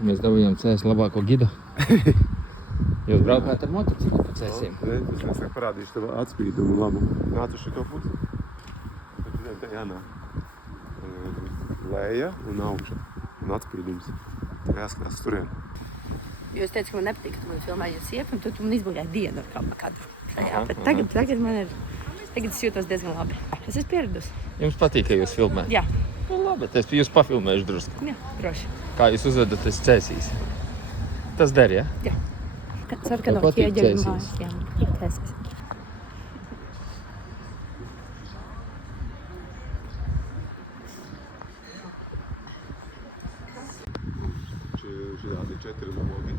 Mēs dabūjām cēs labāko gidu. Jūs braukājat ar motociklu pa cēsiem? Es parādīšu tev atspīdumu labu. Nāc uz šito pusi. Tad te jānāk. Leja un augša. Un atspīdums. Tev jāskatās turien. Jo es teicu, ka man nepatīk, ka tu man filmēji siepu, un tu man izbūļāji dienu ar kadru. Bet tagad man ir... Tagad es jūtos diezgan labi. Es esmu pieradusi. Jums patīk, ka jūs filmējat? Jā. Nu, labi, es jūs pafilmēšu drusku. Jā, droši. Kā jūs uzvedaties cēsīs? Tas der, ja? Jā. Ceru, ka Tev nav patīk ķieģeļu cēsīs? mājas. Jā, man patīk cēsīs. Šitādi 4 logi.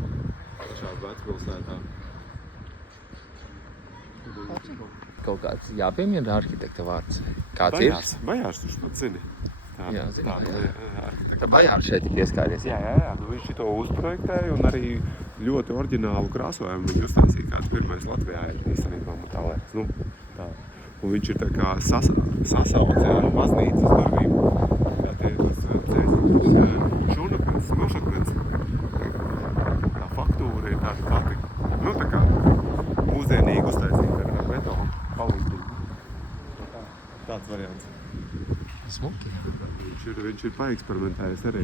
Pašā vecpilsētā. Kaut kāds jāpiemina arhitekta vārds. Kāds ir? Bajārs, tu pat zini. Jā, zinu. Arhitekta. Tā Bajārs šeit ir pieskāries. Jā. Nu, viņš šito uzprojektēja un arī ļoti oriģinālu krāsojumu viņi uztaisīja, kāds pirmais Latvijā ir īstenībā, man tā liekas. Nu, tā. Un viņš ir tā kā sasaucē ar baznīcas durvīm. Tā tie tas šurnakmens, nošakmens. Tā faktūra ir tāda pati. Nu, tā kā mūsdienīgi uztaisīta ar betonu palīdzību. Tāds variants. Smuki. Viņš ir paeksperimentējis arī,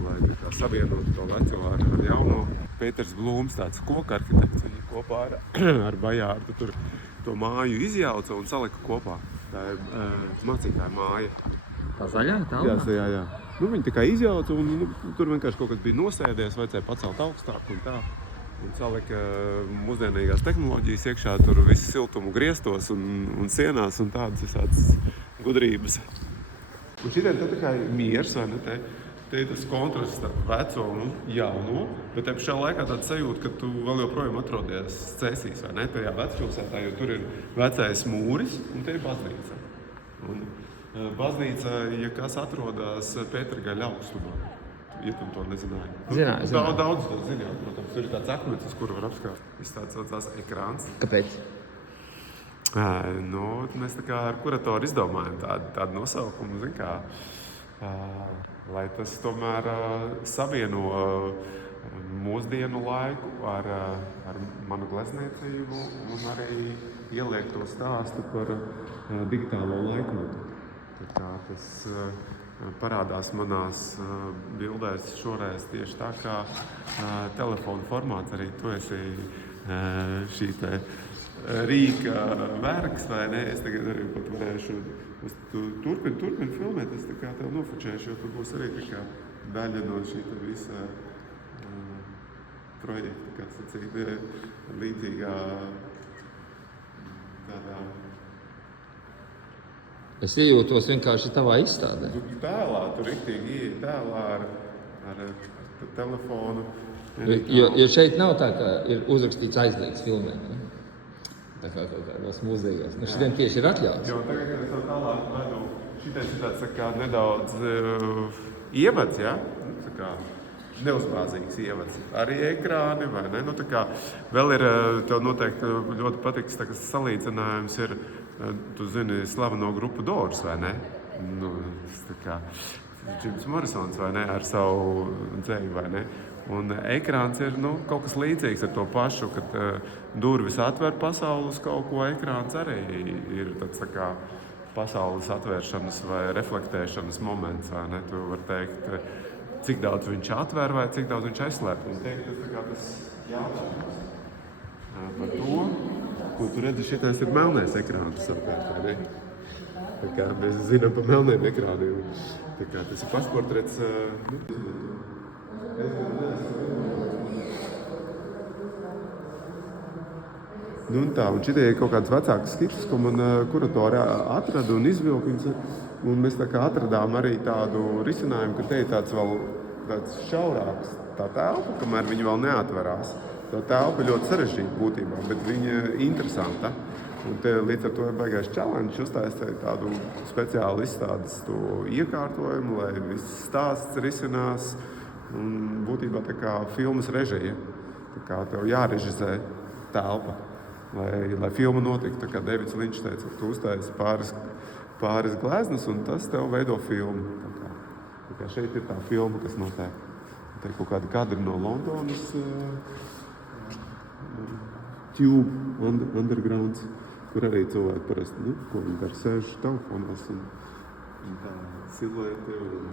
lai tā kā savienot to veco ar jauno. Pēters Blūms, tāds koka arhitekts, viņi kopā ar Bajārdu tur to māju izjauca un salika kopā. Tā ir mācītāja māja. Tā zaļā, tālā? Jā. Nu, viņi tikai izjauca un tur vienkārši kaut kas bija nosēdies, vajadzēja pacelt augstāk un tā. Un salika mūsdienīgās tehnoloģijas iekšā, tur visu siltumu griestos un sienās un tādas visādas gudrības. Un šitien te tikai miers, vai ne? Te ir tas kontrasts starp veco un jauno, bet te pašā laikā tāds sajūta, ka tu vēl joprojām atrodies Cēsīs, vai ne? Tajā vecpilsētā, jo tur ir vecais mūris un te ir baznīca. Un baznīca, ja kas atrodas Pētergaļa augstumā, ja tu to nezināji. Zināju. Daudz to zināt, protams. Tur ir tāds akmens, uz kuru var apskāt. Viss tāds saucās ekrāns. Kāpēc? Nu, mēs tā kā ar kuratoru izdomājam tādu nosaukumu, zin kā, lai tas tomēr savieno mūsdienu laiku ar manu glezniecību un arī ieliek to stāstu par digitālo laikmetu. Tā kā tas parādās manās bildēs šoreiz tieši tā kā telefona formāts. Arī tu esi šī te rīka vergs, vai ne? Es tagad arī pat varēšu turpin filmēt, es tā kā tev nofočēšu, jo tu būs arī tā kā daļa no šī visa projekta, kā sacīt, līdzīgā tādā... Es iejūtos vienkārši tavā izstādē. Tu tēlā, tu riktīgi ieej tēlā ar telefonu. Jo šeit nav tā, ka ir uzrakstīts aizliegts filmēt. Ne? Tā kā kādos mūzejos. Nu, šitien tieši ir atļauts. Jo tagad, kad es to tālāk vedu, šitais ir tāds tā kā nedaudz ievads, ja? Tā kā neuzbāzīgs ievads. Arī ekrāni, vai ne? Nu, tā kā vēl ir, tev noteikti ļoti patiks, tā kā salīdzinājums ir, tu zini, slaveno grupu Doors, vai ne? Nu, tā kā Džims Morisons, vai ne? Ar savu dzēju, vai ne? Un ekrāns ir kaut kas līdzīgs ar to pašu, kad durvis atver pasauli uz kaut ko, ekrāns arī ir tāds tā kā pasaules atvēršanas vai reflektēšanas moments, vai ne? Tu var teikt, cik daudz viņš atver vai cik daudz viņš aizslēp. Un teikt, tas tā kā tas jautājums par to, ko tu redzi, šitais ir melnais ekrāns savukārt, vai ne? Tā kā mēs zinām par melniem ekrāniem. Tā kā tas ir pašportrets. Nu un tā, un šitie ir kaut kādas vecākas skices, ko man kuratori atrada un izvilka viņas. Un mēs tā kā atradām arī tādu risinājumu, ka te ir tāds šaurāks tā telpa, kamēr viņa vēl neatverās. Tā telpa ļoti sarežģīta būtībā, bet viņa interesanta. Un te līdz ar to ir baigais challenge uztaisīt tādu speciālu izstādes to iekārtojumu, lai viss stāsts risinās. Un būtībā tā kā filmas režija, tā kā tev jārežizē telpa, lai filma notiktu. Tā kā Davids Linčs teica, tu uztaisi pāris gleznas un tas tev veido filmu. Tā kā šeit ir tā filma, kas notiek. Te kaut kādi kadri no Londonas Tube Undergrounds, kur arī cilvēki parasti, ko viņi dara, sēž telefonos un tā siluete un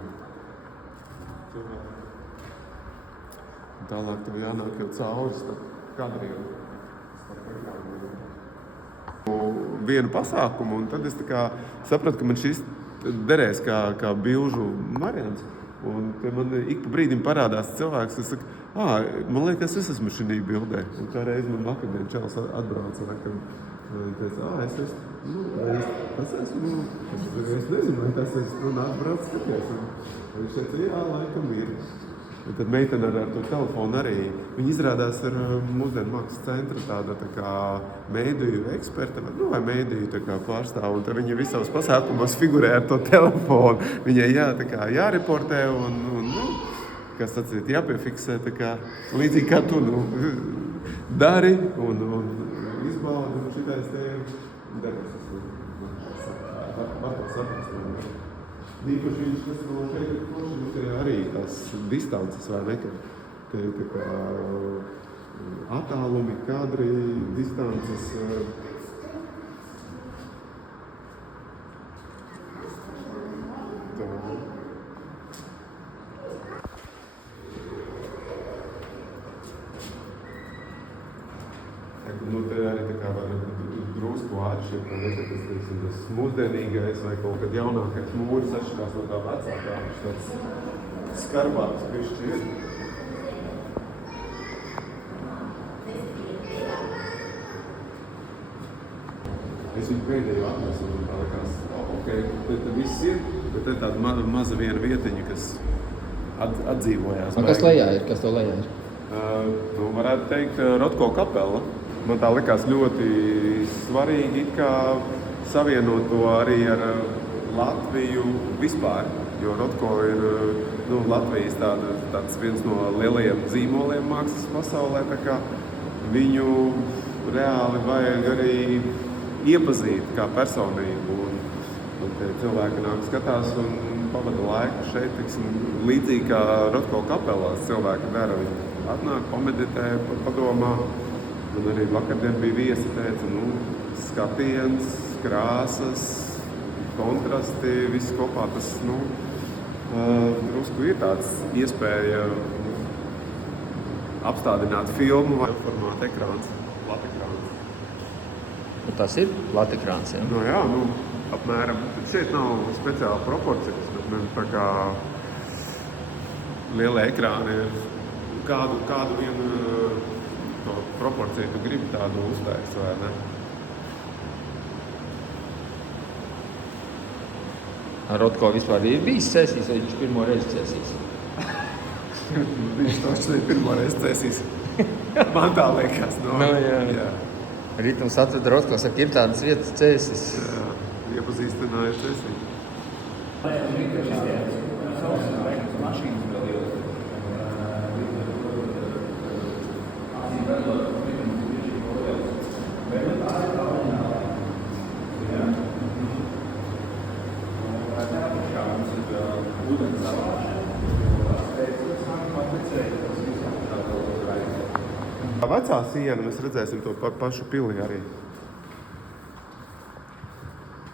cilvēki. Un tālāk tev jānāk jau cauri starp kadriem. Vienu pasākumu, un tad es tā kā sapratu, ka man šis derēs kā bilžu variants. Un te man ik pa brīdim parādās cilvēks, kas saka, man liekas, es esmu šī bildē. Un kā reiz man vakardien čels atbrauca, un teica, es nezinu, vai tas esmu, un atbrauc skaties. Un viņš teica, jā, laikam ir. Un tad meitene ar to telefonu arī, viņa izrādās ar mūsdienu mākslas centra tāda tā kā mēdīju eksperta, vai mēdīju tā kā pārstāv, un tad viņa visos pasākumos figurē ar to telefonu. Viņai jāreportē un kas sacīt, jāpiefiksē, tā kā līdzīgi kā tu, dari un izbaudi, un šitais te debesis. Var to saprast. Īpaši viņš, kas no šeit ir koši, mums ir arī tās distances, vai ne, ka te tā kā attālumi, kadri, distances. Tā. Te arī tā kā var drusku atšķirt, vai ne, ka tas mūsdienīgais vai kaut kad jaunākais mūris atšķirās no tā vecākā, viņš tāds skarbāks pišķi ir. Es viņu pēdējo atnesu un tā likās, te viss ir, bet te tāda maza viena vietiņa, kas atdzīvojās. Kas lejā ir? Kas to lejā ir? Varētu teikt Rotko kapela. Man tā likās ļoti svarīgi it kā savienot to arī ar Latviju vispār, jo Rotko ir Latvijas tāds viens no lielajiem zīmoliem mākslas pasaulē, tā kā viņu reāli vajag arī iepazīt kā personību, un tie cilvēki nāk skatās un pavada laiku šeit, tiksim, līdzīgi kā Rotko kapelās cilvēki dara, viņi atnāk, pameditē, padomā. Un arī vakardien bija viesi, teica, skatiens, krāsas, kontrasti, viss kopā tas, drusku ir tāds iespēja apstādināt filmu vai formāta ekrāns, platekrāns. Tas ir platekrāns, jā? Jā, apmēram. Šeit nav speciāla proporcijas, bet tā kā lielie ekrāni ir kādu vienu to proporciju tu gribi tādu uztaist, vai ne? Rotko vispār ir bijis cēsīs, vai viņš pirmo reizi cēsīs? Viņš toši ir pirmo reizi cēsīs. Man tā liekas, jā. Ritums atveda Rotko, saka, ir tādas vietas cēsīs. Jā, iepazīstināja cēsī. Vecā siena mēs redzēsim to pašu pili arī.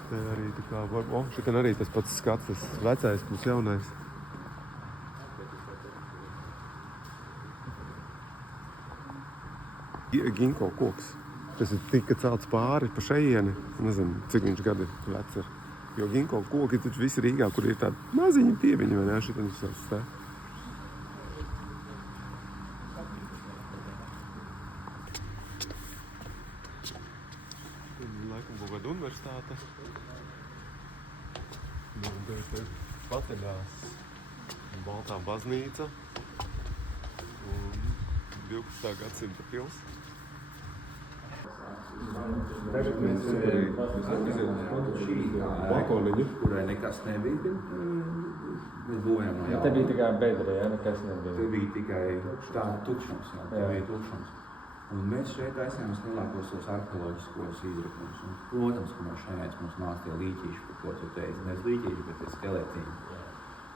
Te arī tā kā, šitien arī tas pats skats, tas vecais plus jaunais. Ginko koks. Tas ir tika celts pāri pa šeieni. Nezinu, cik viņš gadi vecs ir. Jo ginko koki taču visi Rīgā, kur ir tādi maziņi pieviņi, vai ne? Šitien viņš sauc tā. Laikam kaut kāda universitāte. Te paceļās Baltā baznīca un 12. gadsimta pils. Tagad mēs balkoniņu, kurai nekas nebija, mēs būvējām no jauna. Te bija tikai bedra, jā, nekas nebija. Te bija tikai tāda tukšums, te bija tukšums. Un mēs šeit aizsējām lielākos tos arheoloģiskos izrakums. Un, protams, ka no šeit mums nāk tie līķīši, par ko tu teici. Nevis līķīši, bet tie skeletīni.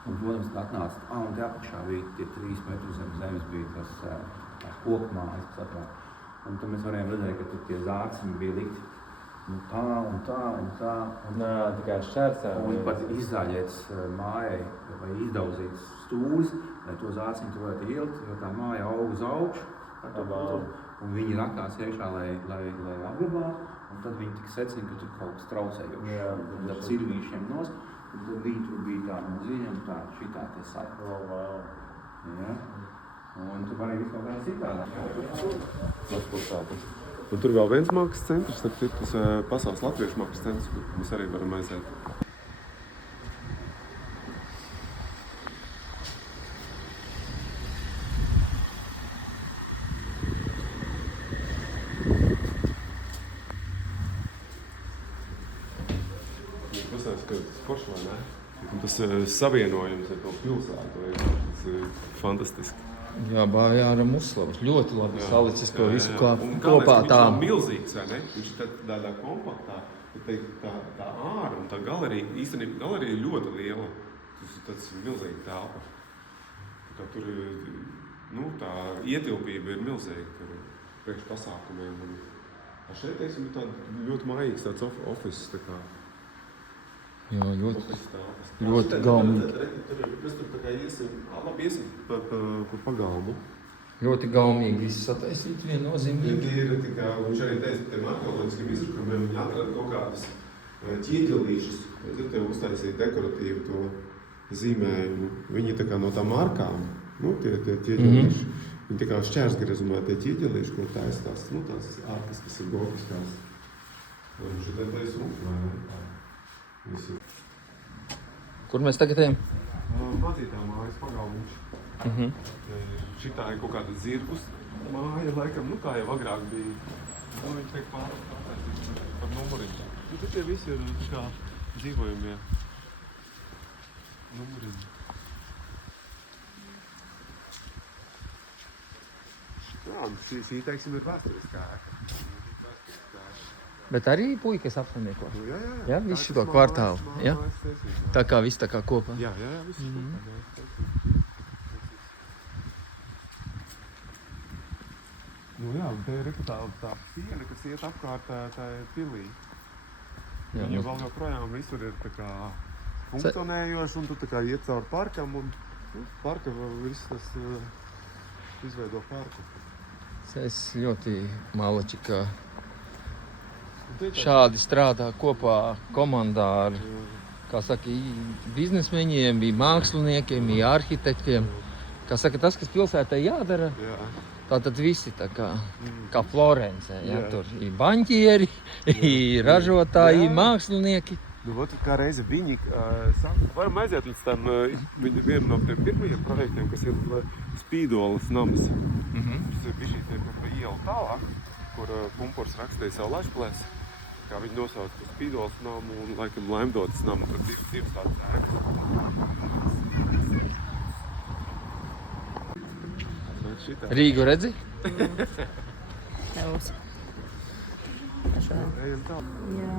Un, protams, atnāca, un te apakšā bija tie 3 metri zem zemes bija tās koku mājas, kas atrāk. Un tad mēs varējām redzēt, ka tur tie zārciņi bija likti tā un tā un tā. Nā, tikai šķērsā. Un pat izzāļēts mājai vai izdauzīts stūris, lai to zārciņu tu varētu ielikt, jo tā māja aug uz augšu. Un viņi rakās iekšā, lai apglabātu. Un tad viņi tik secina, ka tur kaut kas traucējoši. Un tad cirvīšiem nos. Un tad viņi tur bija tā no ziņām, šitā te saka. Ja? Un tu varēja visu kaut kādā citādā. Un tur vēl viens mākslas centrs, tas Pasaules latviešu mākslas centrs, kur mēs arī varam aiziet. Tas ir forši, vai ne? Un tas savienojums ar to pilsētu, tas ir fantastiski. Jā, Bājāra Muslavs. Ļoti labi salicis to visu kopā Viņš tā. nav milzīgs, vai ne? Viņš ir tādā kompaktā, tā āra un tā galerija, īstenībā galerija ir ļoti liela. Tas ir tāds milzīgi telpa. Tā tur tā ietilpība ir milzīga tur priekš pasākumiem. Un šeit, teiksim, ir tāda ļoti mājīgs tāds office, tā kā. Jā, ļoti gaumīgi. Mēs tur tā kā iesim pa pagalmu. Ļoti gaumīgi viss sataisīt viennozīmīgi. Viņš arī teica, ka tiem arheoloģiskiem izrakumiem viņi atrada kaut kādas ķieģelīšas. Tad tev uztaisīja dekoratīvu to zīmējumu. Viņi tā kā no tām markām, tie ķieģelīši, viņi tā kā šķērsgriezumā tie ķieģelīši, ko taisa tās ārkas, kas ir gotiskās. Un šitā taisa rūpā. Kur mēs tagad ejam? Mācītā mājas pagalmiņš. Šitā ir kaut kāda zirgus māja, laikam, kā jau agrāk bija. Viņi tiek pārtaisīti par numuriņu. Tad tie visi ir kā dzīvojumie numuriņi. Jā, un šī teiksim, ir vēsturiskā ēka. Bet arī puikas apsaimnieko. Jā. Jā, visu šito kvartālu. Jā? Tā kā viss tā kā kopā. Jā, viss kopā. Jā, un te ir tā siena, kas iet apkārt tā pilī. Viņa vēl joprojām visur ir tā kā funkcionējoši, un tu tā kā iet caur parkam, un parka viss tas izveido parku. Es ļoti malači, ka šādi strādā kopā komandā ar, kā saka, biznesmeņiem, bija māksliniekiem, bija arhitektiem. Kā saka, tas, kas pilsētai jādara, tātad visi tā kā Florencē. Ja? Tur ir baņķieri, ir ražotāji, mākslinieki. Kā reize viņi varam aiziet līdz tam vienam no tiem pirmajiem projektiem, kas ir Spīdolas nams. Tas ir bišķīt pa ielu tālāk, kur Pumpurs rakstīja savu Lašplēs. Kā viņi nosauca par Spīdolas namu un laikam Laimdotas namu, tur divas tādas ēkas. Rīgu redzi? Nebūs. Ejam tā. Jā.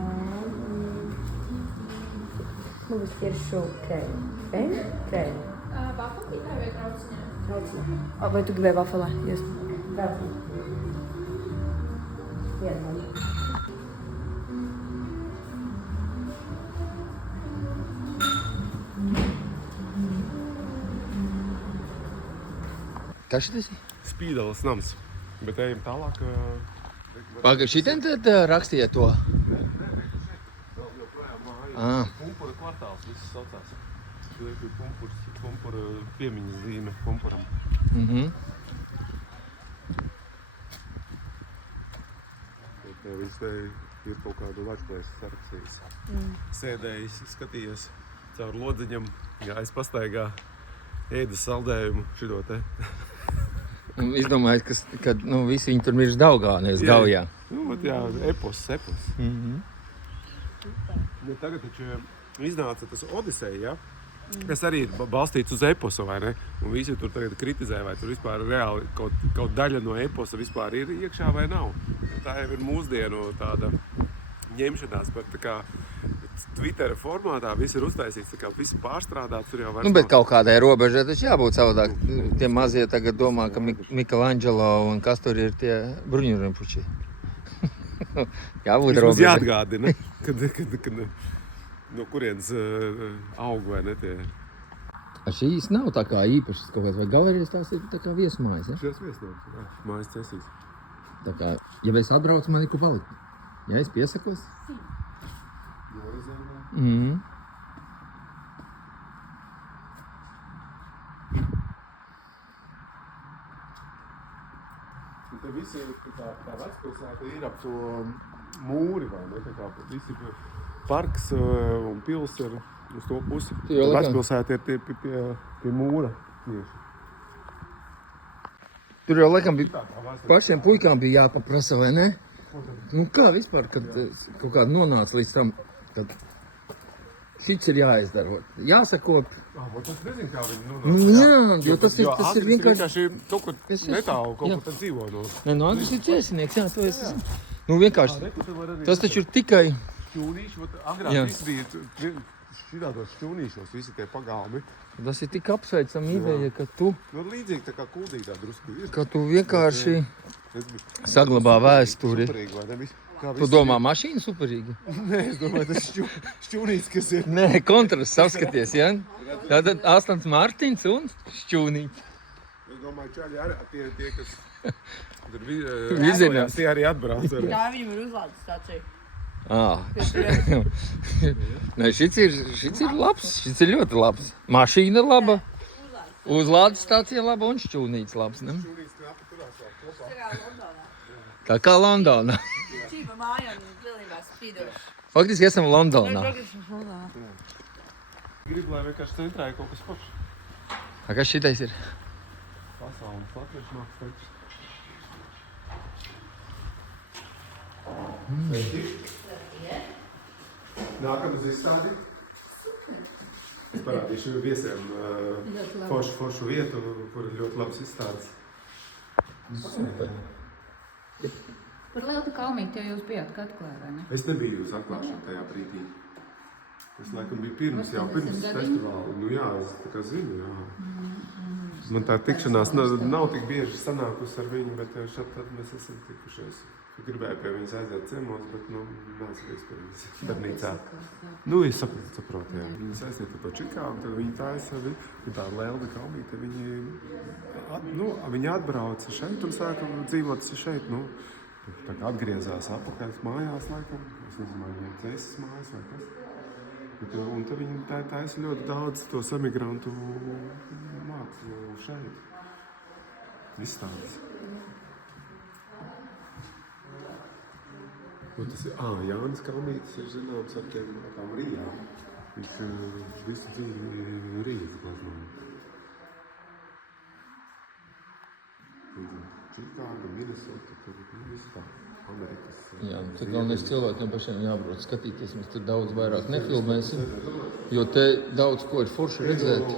Mums ir šo krēmu. Krēmu? Vafelītā vai trauciņā? Trauciņā. Vai tu gribēji vafelē? Jūs? Trauciņā. Vienu. Kas šitas ir? Spīdolas nams. Bet ejam tālāk. Pagaid, šitien tad rakstīja to? Vēl joprojām māja. Pumpura kvartāls viss saucās. Tur ir Pumpura piemiņas zīme Pumpuram. Viņš te ir kaut kādu Latvijas sarakstījis. Sēdējis, skatījies caur lodziņam, gājis pastaigā, ēda saldējumu šito te. Es domāju, ka visi viņi tur mirst Daugā, nevis Gaujā. Jā, epos. Tagad taču iznāca tas Odiseja, kas arī ir balstīts uz eposu, vai ne? Un visi tur tagad kritizē, vai tur vispār reāli kaut daļa no eposa vispār ir iekšā vai nav. Tā jau ir mūsdienu tāda ņemšanās par tā kā Twitter formātā viss ir uztaisīts, tā kā viss pārstrādāts, tur jau vairs Nu, bet kaut kādai robežai taču jābūt savādāk. Tie mazie tagad domā, ka Michelangelo un kas tur ir tie bruņurimpuči. Jābūt Vismaz robežai. jāatgādina, kad no kurienes aug vai ne tie. Šīs nav tā kā īpašas kaut kāds, vai galerijas tās ir tā kā viesmājas, ja? Šies viesnāms, mājas cesīs. Tā kā, ja es atbraucu, man ir ko palikt. Ja es piesakos? Mhm. Un te visi tā vecpilsēta ir ap to mūri, vai ne? Tā kā visi parks un pils ir uz to pusi. Tu jau Tā laikam- vecpilsēta ir pie mūra tieši. Tur jau laikam bija, Tā vecpilsēta. pašiem puikām bija jāpaprasa, vai ne? Nu kā vispār, kad kaut kāda nonāca līdz tam, tad šits ir jāizdara, jāsakop. Vot es nezinu, kā viņi Nu, jā, jo tas ir Agris vienkārši... kaut kur Es esmu- netālu, kaut jā. kur tad dzīvo no. Nē, nu Agris ir cēsinieks, jā, to es esmu. Nu vienkārši, tas taču ir tikai... Šķūnīši, vot agrāk Jā. viss bija šitādos šķūnīšos, visi tie pagalmi. Tas ir tik apsveicama ideja, ka tu Līdzīgi tā kā kuldīgā drusku ir. vienkārši Es biju saglabā vēsturi. superīgi, vai ne? Kā Tu visi- domā mašīna superīga? Nē, es domāju, tas šķūnīts, kas ir. Nē, kontrasts apskaties, ja? Tātad Astons Mārtiņš un Šķūnīts. Es domāju, čaļi arī tie kas tur Virzienās. tie arī atbrauc ar. Jā, viņam ir uzlādes stācija. Nē, šits ir labs, šits ir ļoti labs. Mašīna laba, uzlādes stācija laba un Šķūnīts labs, ne? Tā kā Londonā. Čīpa māja un pilnībā spīdoši. Faktiski esam Londonā. Gribu, lai vienkārši centrā ir kaut kas foršs. Kas šitais ir? Pasaules latviešu mākslinieks. Nākamais izstādi. Es parādīšu viesiem foršu vietu, kur ir ļoti labs izstādes. Par Lieltu Kalmīti jau jūs bijāt atklāja, vai ne? Es nebiju uz atklāšanu tajā brīdī. Es laikam biju pirms 80 gadiņu? festivāla. Nu jā, es tā kā zinu, jā. Man tā tikšanās nav tik bieži sanākusi ar viņu, bet šad tad mēs esam tikušies. Gribēju pie viņas aiziet ciemos, bet neesmu bijis pie viņas darbnīcā. Nu, es saprotu, jā. Viņas aiziet pa Čikāgu, tad viņi taisa, tā Lielta Kalmīte, viņi atbrauca šeit un sāka dzīvot šeit, nu. Tā kā atgriezās atpakaļ mājās, laikam. Es nezinu, vai viņiem cēsas mājas vai kas. Un tad viņi taisa ļoti daudz tos emigrantu mākslu šeit. Izstādes. Un tas ir, Jānis Kalmītis ir zināms ar tām Rijām. Viņš visu dzīvi Rijas glaznoja. Čikāga, Minnesota, tur viss tā. Amerikas. Jā, tad galvenais cilvēkiem pašiem jābrauc skatīties, mēs tur daudz vairāk nefilmēsim, jo te daudz ko ir forši redzēt.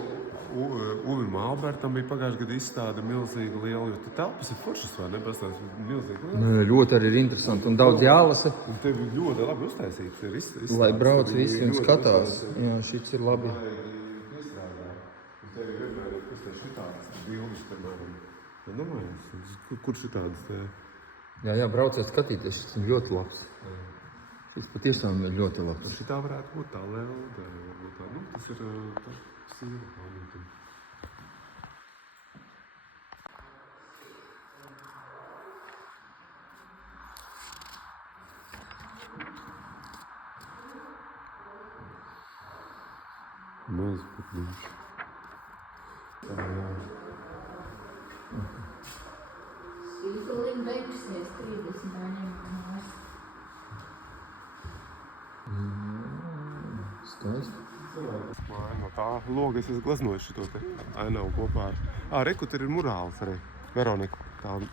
Uvim Albertam bija pagājušajā gadā izstāde milzīga liela, jo te telpas ir foršas, vai ne? Pastāst milzīgi liela. Nē, ļoti arī ir interesanti un daudz jālasa, Un te bija ļoti labi uztaisīts. Ir izstādes. lai brauc visi un Ļoti skatās. uztaisīts. Jā, šits ir labi. Piestrādā. Un tev vienmēr ir, kas te šitādas bildes, piemēram. Ja domājies, kur šitādas te? Jā, brauciet skatīties, šis ir ļoti labs. Šis patiešām ir ļoti labs. Šitā varētu būt tā Lielta, varbūt tā. Nu, tas ir tā sīva Kalmīte. Maz putniņš. Tūlīt beigsies 30 mājas. Skaisti. No tā loga es esmu glaznojis šito te ainavu kopā ar... Reku, tur ir murāls arī. Veronika,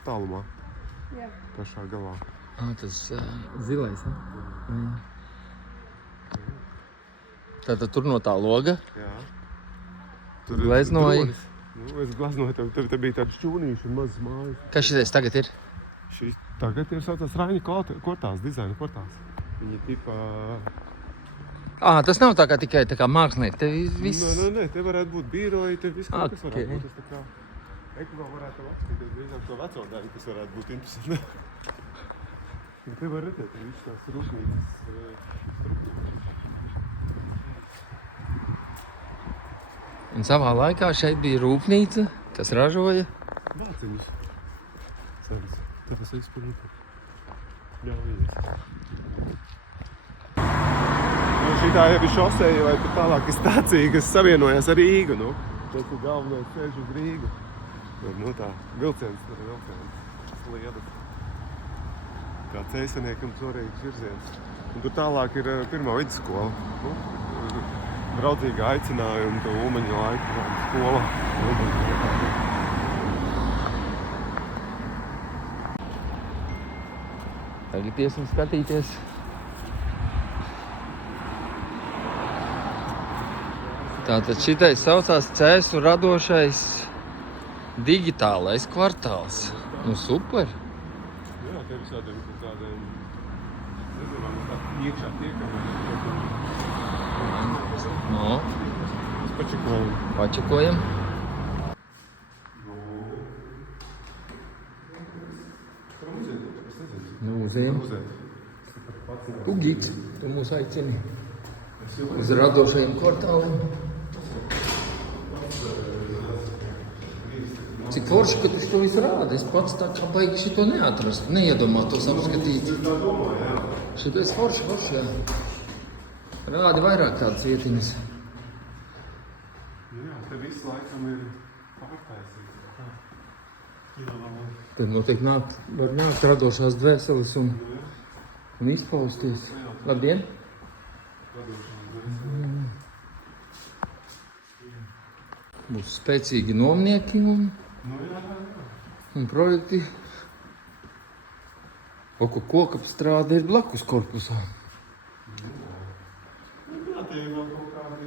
tālumā. Jā. Pašā galā. Tas zilais, ja? Tātad tur no tā loga. Jā. Tur ir Gleznoji? dronis. Nu, es glaznoju, tev te bija tādi šķūnīši un mazas mājas. Kas šitais tagad ir? Šis tagad ir saucās Raņa kortās, dizaina kortās. Viņi tipā... Tas nav tā kā tikai tā kā mākslinieki. Te viss... Nē, te varētu būt bīroji, te viss kaut kas Ok. varētu būt. Tas tā kā... Ekvā varētu apskatīties drīzāk to veco daļu, kas varētu būt interesanti. Un te var redzēt, ka viss tās rūpnīcas Un savā laikā šeit bija rūpnīca, kas ražoja. vāciņas. Cenas. Te tas viss par rūpnīcu. Jā, viens. Šitā jau ir šoseja vai pat tālāk ir stācija, kas savienojas ar Rīgu. Nu. Tas ir galvenais ceļš uz Rīgu. Nu tā, vilciens, sliedas. Kā ceļsaniekam svarīgs virziens. Un tur tālāk ir pirmā vidusskola. Nu, draudzīga aicinājuma, to Ulmaņa laika skola. Tagad iesim skatīties. Tātad šitais saucās Cēsu radošais digitālais kvartāls. Nu super. Jā, te visādiem tādiem, nezinu, tā iekšā tiekam. No, Es pačekojam. pačakojam. Mūzejam. Ugīts, tu mūs aicini uz radošajiem kvartāliem. Cik forši, ka tu šo visu rādi. Es pats tā kā baigi šito neatrastu, neiedomātos apskatīt. Šitais forši, jā. Rādi vairāk tādas vietiņas. Nu jā, te viss laikam ir pārtaisīts. Tad noteikti var nākt radošās dvēseles un izpausties. Labdien! Būs spēcīgi nomnieki un projekti. Kokapstrāde ir blakus korpusā. Jā, te ir vēl kaut kādi...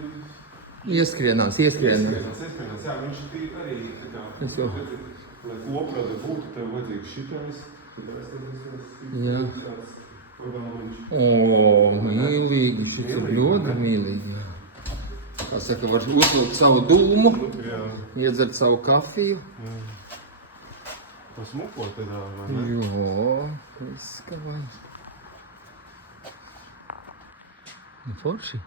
Ieskrienās. Jā, viņš arī tā kā... Es jau. Lai koprada būtu, tev vajadzīgs šitais. Jā. Pagalviņš. Mīlīgi, šis ir ļoti mīlīgi. Jā. Kā saka, var uzvilkt savu dūmu, Jā. iedzert savu kafiju. To smuko te dāvā, vai ne? Jo, viss kā vai. Forši.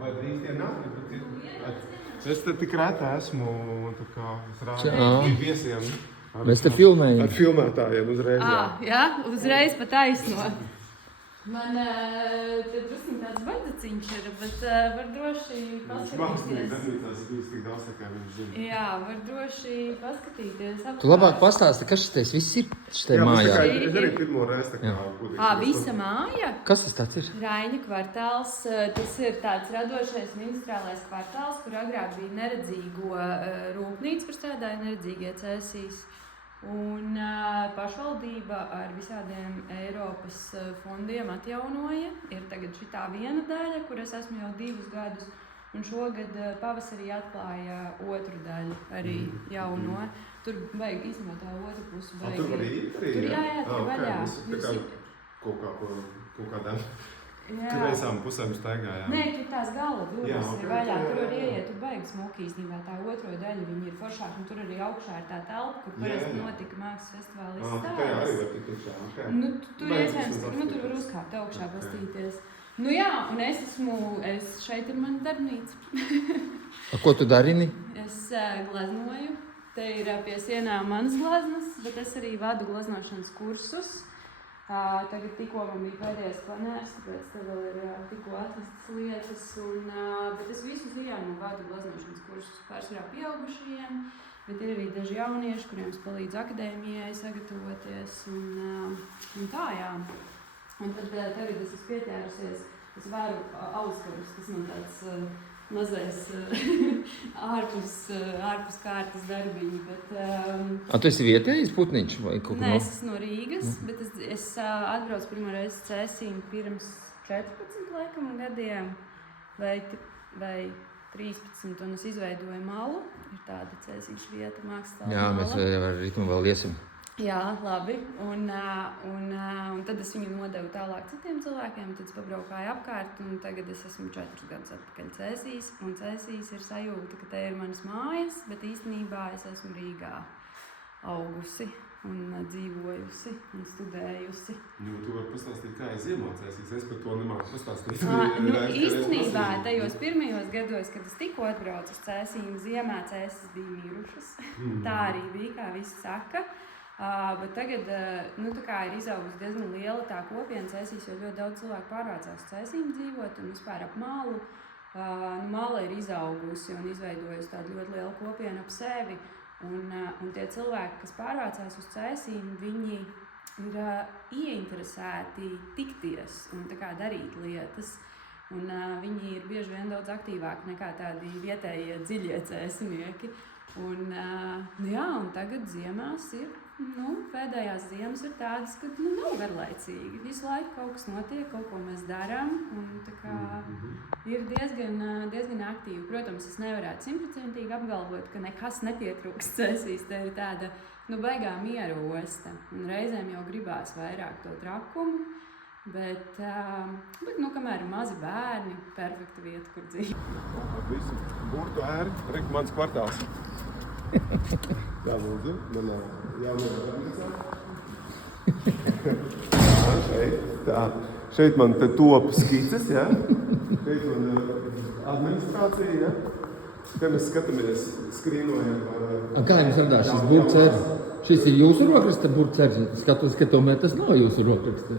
Vai drīz tie nāk? Es te tik rētā esmu, tā kā es rādu Čā. viesiem. Mēs te filmējam. Ar filmētājiem uzreiz. Jā. Jā, uzreiz pa taisno. Man te drusku tāds bardaciņš ir, bet var droši Viņš paskatīties. mākslinieks darbnīcās ir bijis tik daudz, tā kā viņš zina. Jā, var droši paskatīties. Tu labāk pastāsti, kas šitais viss ir šitai Jā, mājā. es arī pirmo reizi tā kā godīgi. Visa māja? Kas tas tāds ir? Raiņa kvartāls, tas ir tāds radošais un industriālais kvartāls, kur agrāk bija neredzīgo rūpnīca, kur strādāja neredzīgie cēsīs. Un pašvaldība ar visādiem Eiropas fondiem atjaunoja. Ir tagad šitā viena daļa, kur es esmu jau 2 gadus. Un šogad pavasarī atklāja otru daļu arī jauno. Tur vajag īstenībā tā otru pusi. Tur var iet arī? Tur jā, tur vaļā. Tā kā kaut kādām kreisām pusēm staigājām. Nē, tur tās gala durvis Jā, ir ok, vaļā. jā, Tur var jā. ieiet, tur baigs smuki īstenībā. Tā otro daļu viņi ir foršāki. Un tur arī augšā ir tā telpa, kur Jā, parasti jā. notika mākslas festivāla Tā arī izstādes. var tikt iekšā. Nu, tur iespējams, tur var uzkāpt augšā, pastīties. Nu jā, un šeit ir mana darbnīca. Ko tu darini? Es gleznoju. Te ir pie sienām manas gleznas, bet es arī vadu gleznošanas kursus. Tagad tikko man bija pēdējais planērs, tāpēc te vēl ir tikko atrastas lietas. Bet es visu ziņā vadu gleznošanas kursus pārsvarā pieaugušajiem, bet ir arī daži jaunieši, kuriem es palīdzu akadēmijai sagatavoties. Un tā, jā. Un tad tagad es esmu pieķērusies, es vēru auskarus, tas man tāds mazais ārpus kārtas darbiņi. Bet, Tu esi vietējais putniņš vai kaut nē, ko? es esmu no Rīgas, bet es atbraucu pirmo reizi Cēsīm pirms 14 laikam gadiem vai 13, un es izveidoju malu. Ir tāda Cēsīša vieta, mākslas Jā, mēs ar ritmu vēl iesim. Jā, labi. Un tad es viņu nodevu tālāk citiem cilvēkiem, tad es pabraukāju apkārt, un tagad es esmu 4 gadus atpakaļ Cēsīs, un Cēsīs ir sajūta, ka te ir manas mājas, bet īstenībā es esmu Rīgā augusi un dzīvojusi un studējusi. Nu, tu vari pastāstīt, kā es iemācēsies, es par to nemāku pastāstīt. Īstenībā tajos pirmajos gados, kad es tikko atbraucu uz Cēsīm, ziemā Cēsis bija mirušas. Tā arī bija, kā visi saka. Bet tagad tā kā ir izaugusi diezgan liela tā kopiena Cēsīs, jo ļoti daudz cilvēku pārvācās uz Cēsīm dzīvot un vispār ap Mālu. Māla ir izaugusi un izveidojusi tādu ļoti lielu kopienu ap sevi. Un tie cilvēki, kas pārvācās uz Cēsīm, viņi ir ieinteresēti tikties un tā kā darīt lietas. Un viņi ir bieži vien daudz aktīvāki nekā tādi vietējie dziļie cēsinieki. Un tagad ziemās ir, pēdējās ziemas ir tādas, ka nav garlaicīgi. Visu laiku kaut kas notiek, kaut ko mēs darām, un tā kā ir diezgan aktīvi. Protams, es nevarētu 100% apgalvot, ka nekas nepietrūkst Cēsīs. Tā ir tāda, baigā miera osta, un reizēm jau gribās vairāk to trakumu. Bet kamēr ir mazi bērni, perfekta vieta, kur dzīvot. Visu burtu ēri, reik mans kvartāls. Tā lūdzu, manā jaunajā organizācijā. Šeit man te top skices, ja? Šeit man administrācija, ja? Te mēs skatāmies, skrīnojam. Kā jums radās šis burtceris? Šis ir jūsu rokraksta burtceris? Skatos, ka tomēr tas nav jūsu rokraksta.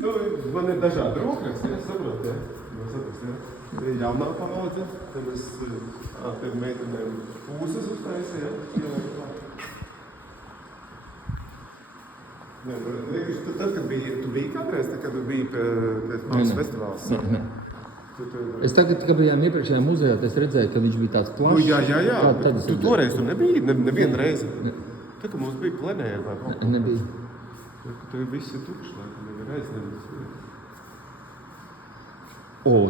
Man ir dažādi rokraksti, ja, saprot, ja? Te ir jaunā paudze, te mēs te meitenēm pūsas uztaisa, ja? Tad, kad tu biji kādreiz, kad tu biji pēc mākslas festivāls? Nē. Es tagad, kad bijām iepriekšējā muzejā, es redzēju, ka viņš bija tāds plašs. Jā. Tu toreiz tu nebija nevienu reizi? Tā, ka mums bija plenēri vai kaut kā? Nebija. Tev viss ir tukšs, laikam, nevar aizņemt.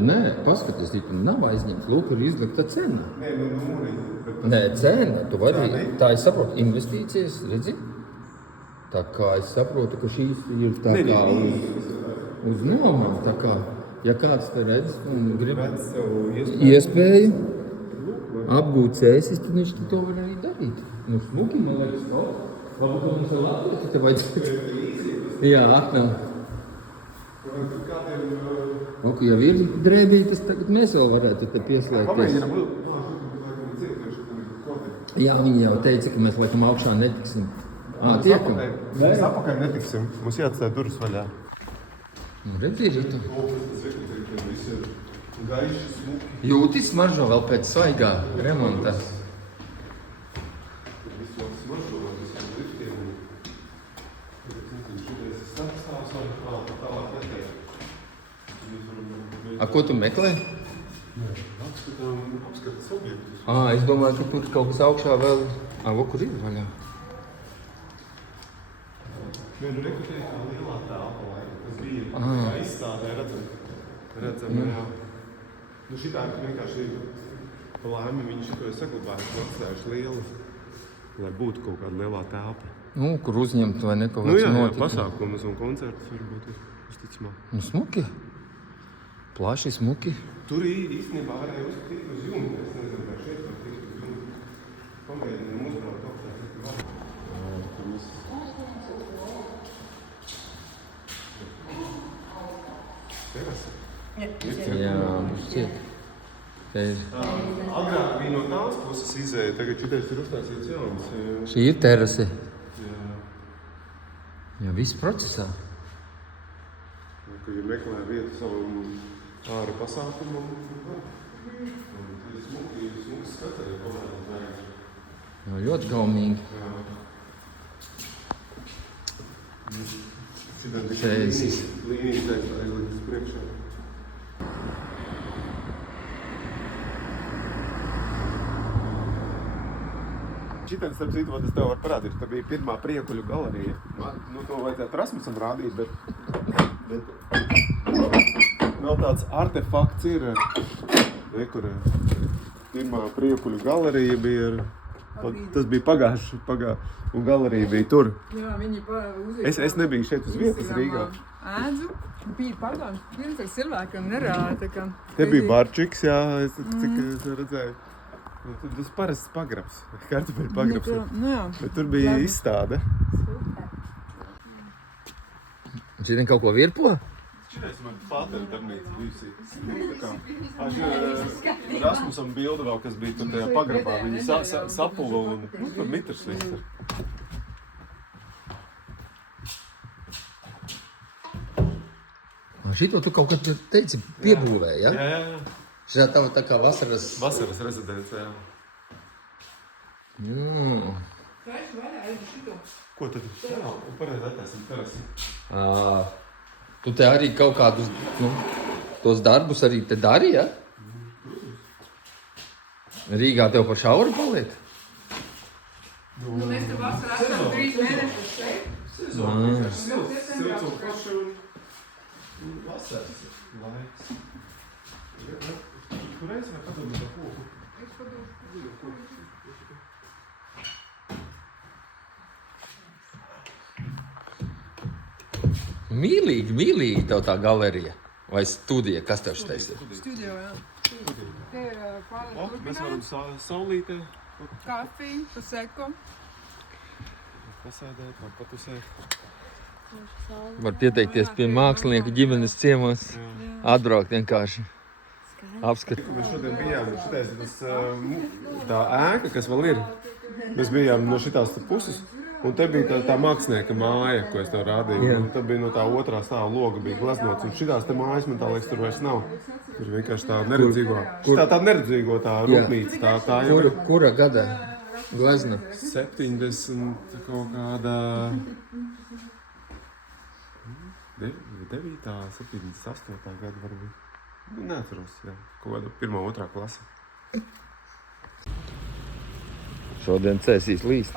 Nē, paskaties, tu nav aizņemts. Lūk, ir izlikta cena. Nē, Nē, cena, tu vari, tā es saprotu, investīcijas, redzi? Tā kā es saprotu, ka šīs ir tā kā uz nomu, tā kā, ja kāds te redz un grib iespēju apgūt Cēsis, tad viņš to var arī darīt. Smuki, man liekas, labi, ka mums ir Latvijas, te vajadzētu. Jā, aknā. Ja ir drēbītas, tagad mēs vēl varētu te pieslēgties. Jā, viņi jau teica, ka mēs laikam augšā netiksim. Tiekam? Mēs apakaļ netiksim. Mums jāatstāja durvis vaļā. Redzi, Rita. Jūti smaržo vēl pēc svaigā remonta. Ko tu meklē? Apskatas objektus. Es domāju, ka tur kaut kas augšā vēl... Kur ir vaļā? Reku te ir tā lielā telpa, tas bija izstādē, redzam, jā. Šitā vienkārši pa laimi viņi šito ir saglabājuši, atstājuši lielu, lai būtu kaut kāda lielā telpa. Kur uzņemt vai ne kaut kāds notikums. Pasākumus un koncertus varbūt ir uzticamāk. Smuki. Plaši, smuki. Tur īstenībā varēja uzskatīt uz jumta. Es nezinu, kā šeit var tikt uz jumta. Pamēģinām uzbraukt augstā, cik var. Terasa? Jā, šķiet. Agrāk bija no tās puses izēja, tagad šitais ir uztaisīts jauns. Šī ir terase. Jā, viss procesā. Ka, ja meklē vietu savam āra pasākumam, tad ir smuki skats arī pamēram vērts. Jā, ļoti gaumīgi. Cēsis. Līnijas aizlīdz priekšā. Šitien, starp citu, es tev varu parādīt, ka bija pirmā priekuļu galerija. To vajadzētu Rasmusam rādīt, bet vēl tāds artefakts ir, kur pirmā priekuļu galerija bija ar Tas bija pagājuši, un galerija bija tur. Jā, viņi uzlika. Es nebiju šeit uz vietas Rīgā. Ēdzu, bija pagājuši. Pirms ar cilvēkiem nerāda. Te bija barčiks, jā, cik es redzēju. Tas parasts pagrabs, kartupeļu pagrabs. Nu jā. Bet tur bija izstāde. Šitien kaut ko virpo? Šitais man Fātera darbnīca bijusī. Rasmusam bilde vēl, kas bija tur tajā pagrabā. Viņi sapuva un tur mitrs viss ir. Šito tu kaut kad teici piebūvēji, ja? Jā. Šitā tava tā kā vasaras... Vasaras rezidence, jā. Ko tad? Jā, un pareizi attēsim terasi. Tu te arī kaut kādus, tos darbus arī te dari, ja? Rīgā tev par šauru paliek? Nu, mēs te vasarā esam 3 mēnešus šeit. Silts un forši un vasaras laiks. Tu reizi vai padomā par koku? Es padomāju. Mīlīgi tev tā galerija vai studija, kas tev šitais ir? Studio, jā. Te ir pārējais Mēs varam saulītē kafiju, paseko. pasēdēt, var patusēt. Var pieteikties pie mākslinieka ģimenes ciemos, atbraukt vienkārši, apskatīt. Mēs šodien bijām, šitais tā ēka, kas vēl ir. Mēs bijām no šitās puses. Un te bija tā mākslinieka māja, ko es tev rādīju. Un te bija no tā otrā stāva loga bija gleznots. Un šitās te mājas, man tā liekas, tur vairs nav. Tur ir vienkārši tā neredzīgo. Šitā tā neredzīgo tā rūpnīca. Tā jau ir Kura gada glezna? 70 kaut kādā 9, 78 gada varbūt. Nu, neatceros, jā. Kaut kāda 1, 2 klase. Šodien cēsīs līst.